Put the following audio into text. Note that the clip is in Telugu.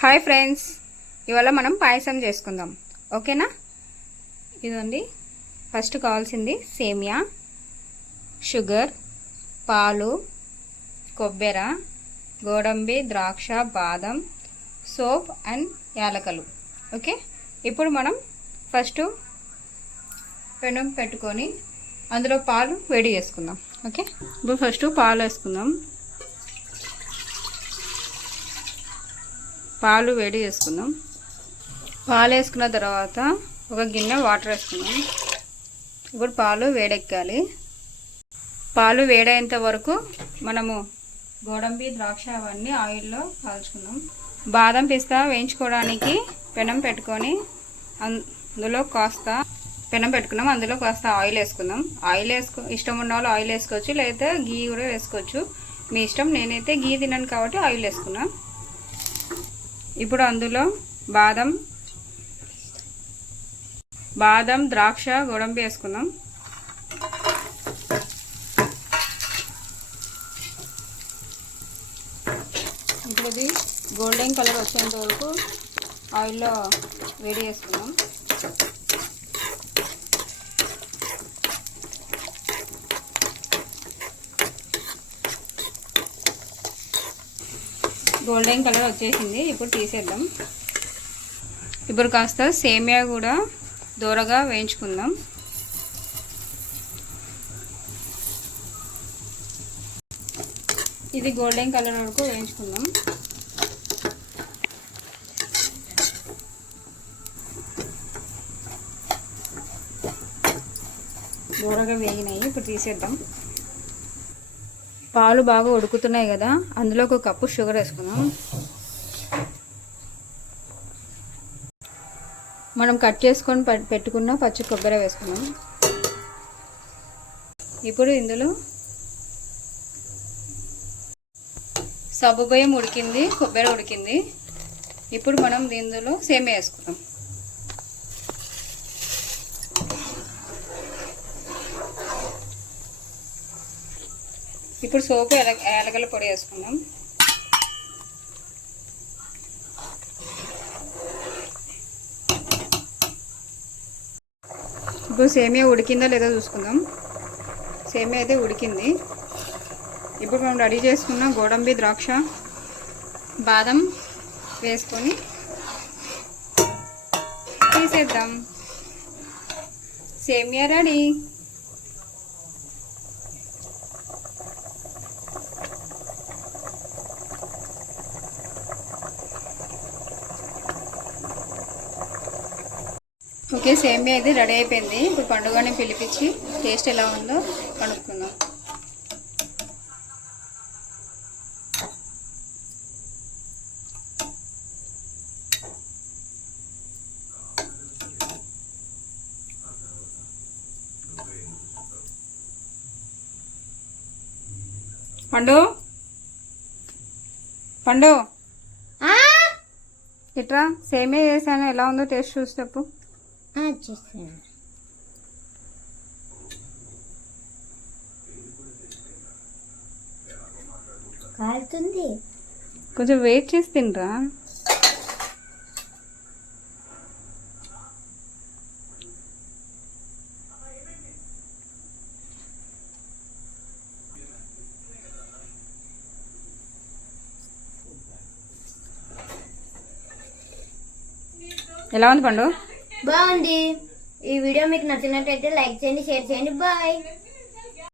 హాయ్ ఫ్రెండ్స్, ఇవాళ మనం పాయసం చేసుకుందాం. ఓకేనా? ఇదండి, ఫస్ట్ కావాల్సింది సేమియా, షుగర్, పాలు, కొబ్బెర, గోడంబి, ద్రాక్ష, బాదం, సోప్ అండ్ యాలకలు. ఓకే, ఇప్పుడు మనం ఫస్ట్ పెనం పెట్టుకొని అందులో పాలు వేడి చేసుకుందాం. ఓకే, ఇప్పుడు ఫస్ట్ పాలు వేసుకుందాం. పాలు వేడి చేసుకుందాం. పాలు వేసుకున్న తర్వాత ఒక గిన్నె వాటర్ వేసుకుందాం. ఇప్పుడు పాలు వేడెక్కాలి. పాలు వేడేంత వరకు మనము గోడంబి, ద్రాక్ష అవన్నీ ఆయిల్లో కాల్చుకుందాం. బాదం, పిస్తా వేయించుకోవడానికి పెనం పెట్టుకొని అందులో కాస్త అందులో కాస్త ఆయిల్ వేసుకుందాం. ఆయిల్ ఇష్టం ఉన్న వాళ్ళు ఆయిల్ వేసుకోవచ్చు, లేదా గీ కూడా వేసుకోవచ్చు, మీ ఇష్టం. నేనైతే గీ తినను కాబట్టి ఆయిల్ వేసుకున్నాను. ఇప్పుడు అందులో బాదం, ద్రాక్ష, గోడంబి వేసుకుందాం. ఇప్పుడు ఇది గోల్డెన్ కలర్ వచ్చేంత వరకు ఆయిల్లో వేడి చేసుకుందాం. గోల్డెన్ కలర్ వచ్చేసింది. ఇప్పుడు తీసేద్దాం. ఇప్పుడు కాస్త సేమియా కూడా దూరగా వేయించుకుందాం. ఇది గోల్డెన్ కలర్ వరకు వేయించుకుందాం. దూరగా వేగినాయి. ఇప్పుడు తీసేద్దాం. పాలు బాగా ఉడుకుతున్నాయి కదా, అందులో ఒక కప్పు షుగర్ వేసుకుందాం. మనం కట్ చేసుకొని పెట్టుకున్న పచ్చి కొబ్బరి వేసుకుందాం. ఇప్పుడు ఇందులో సగ్గుబియ్యం ఉడికింది, కొబ్బరి ఉడికింది. ఇప్పుడు మనం ఇందులో సేమియా వేసుకుందాం. ఇప్పుడు సోపు, యాలకల పొడి వేసుకుందాం. ఇప్పుడు సేమియా ఉడికిందో లేదో చూసుకుందాం. సేమియా అయితే ఉడికింది. ఇప్పుడు మనం రెడీ చేసుకున్న గోడంబి, ద్రాక్ష, బాదం వేసుకొని తీసేద్దాం. సేమియా రెడీ. ఓకే, సేమియా అయితే రెడీ అయిపోయింది. ఇప్పుడు పండుగని పిలిపించి టేస్ట్ ఎలా ఉందో కనుక్కుందాం. పండు ఇట్రా, సేమియా చేశాను, ఎలా ఉందో టేస్ట్ చూసి చెప్పు. కాలుతుంది, కొంచెం వెయిట్ చేసి తినరా. ఎలా ఉంది పండు? బాగుంది. ఈ వీడియో మీకు నచ్చినట్లయితే లైక్ చేయండి, షేర్ చేయండి. బాయ్.